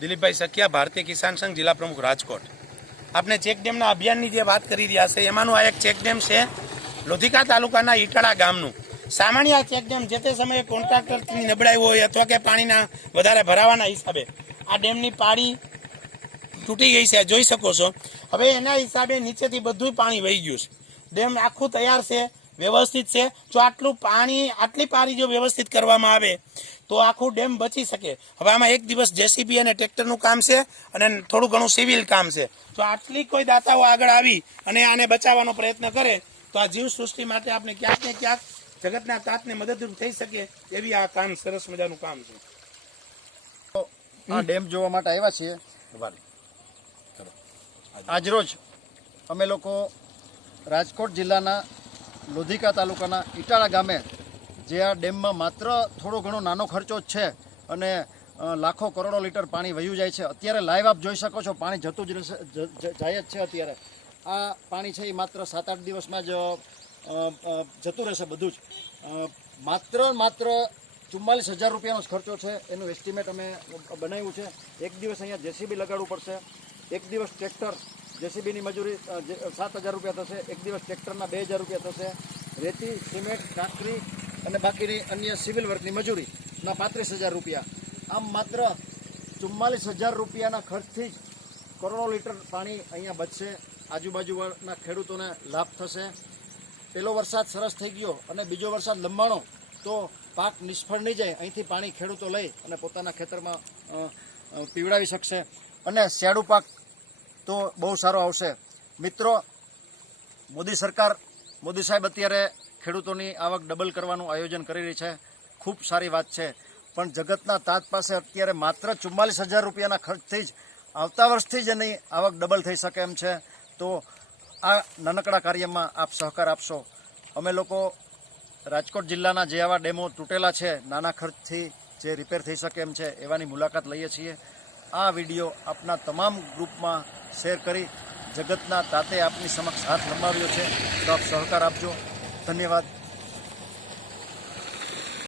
દિલીપભાઈ સખિયા, ભારતીય કિસાન સંઘ જિલ્લા પ્રમુખ રાજકોટ. આપણે ચેક ડેમના અભિયાનની જે વાત કરી રહ્યા છે, એમાંનું આ એક ચેક ડેમ છે લોધિકા તાલુકાના ઈટાળા ગામનું. સામાન્ય આ ચેક ડેમ જે તે સમયે કોન્ટ્રાક્ટરની નબળાઈ હોય અથવા કે પાણીના વધારે ભરાવાના હિસાબે આ ડેમની પાળી તૂટી ગઈ છે, જોઈ શકો છો. હવે એના હિસાબે નીચેથી બધું પાણી વહી ગયું છે. ડેમ આખું તૈયાર છે વ્યવસ્થિત છે. જો આટલું પાણી આટલી પાણી જો વ્યવસ્થિત કરવામાં આવે તો આખું ડેમ બચી શકે. હવે આમાં એક દિવસ જેસીબી અને ટ્રેક્ટરનું કામ છે અને થોડું ઘણું સિવિલ કામ છે. જો આટલી કોઈ દાતાઓ આગળ આવી અને આને બચાવવાનો પ્રયત્ન કરે તો આ જીવ સૃષ્ટિ માટે આપણે ક્યાંક ને ક્યાંક જગતના તાતને મદદરૂપ થઈ શકે એવી આ કામ સરસ મજાનું કામ છે. આ ડેમ જોવા માટે આવ્યા છીએ. આજરોજ અમે લોકો રાજકોટ જિલ્લાના લોધિકા તાલુકાના ઇટાળા ગામે, જે આ ડેમમાં માત્ર થોડો ઘણો નાનો ખર્ચો જ છે અને લાખો કરોડો લીટર પાણી વહ્યું જાય છે. અત્યારે લાઈવ આપ જોઈ શકો છો, પાણી જતું જ રહેશે જાય જ છે અત્યારે. આ પાણી છે એ માત્ર સાત આઠ દિવસમાં જ જતું રહેશે બધું જ. માત્ર માત્ર ચુમ્માલીસ હજાર રૂપિયાનો જ ખર્ચો છે. એનું એસ્ટિમેટ અમે બનાવ્યું છે. એક દિવસ અહીંયા જેસીબી લગાડવું પડશે. એક દિવસ ટ્રેક્ટર જેસીબીની મજૂરી સાત હજાર રૂપિયા થશે. એક દિવસ ટ્રેક્ટરના બે હજાર રૂપિયા થશે. રેતી, સિમેન્ટ, કાંકરી અને બાકીની અન્ય સિવિલ વર્કની મજૂરીના પાંત્રીસ હજાર રૂપિયા. આમ માત્ર ચુમ્માલીસ હજાર રૂપિયાના ખર્ચથી જ કરોડો લીટર પાણી અહીંયા બચશે. આજુબાજુના ખેડૂતોને લાભ થશે. પેલો વરસાદ સરસ થઈ ગયો અને બીજો વરસાદ લંબાણો, તો પાક નિષ્ફળ નહીં જાય. અહીંથી પાણી ખેડૂતો લઈ અને પોતાના ખેતરમાં પીવડાવી શકશે. અને શિયાળુ પાક તો બહુ સારો આવશે. મિત્રો, મોદી સરકાર, મોદી સાહેબ અત્યારે ખેડૂતોની આવક ડબલ કરવાનું આયોજન કરી રહી છે. ખૂબ સારી વાત છે. પણ જગતના તાજ પાસે અત્યારે માત્ર ચુમ્માલીસ હજાર રૂપિયાના ખર્ચથી જ, આવતા વર્ષથી જ એની આવક ડબલ થઈ શકે એમ છે. તો આ નાનકડા કાર્યમાં આપ સહકાર આપશો. અમે લોકો રાજકોટ જિલ્લાના જે આવા ડેમો તૂટેલા છે, નાના ખર્ચથી જે રિપેર થઈ શકે એમ છે, એવાની મુલાકાત લઈએ છીએ. આ વીડિયો આપના તમામ ગ્રુપમાં શેર કરી જગતના તાતે આપની સમક્ષ હાથ લંબાવ્યો છે. તો આપ સહકાર આપજો. ધન્યવાદ.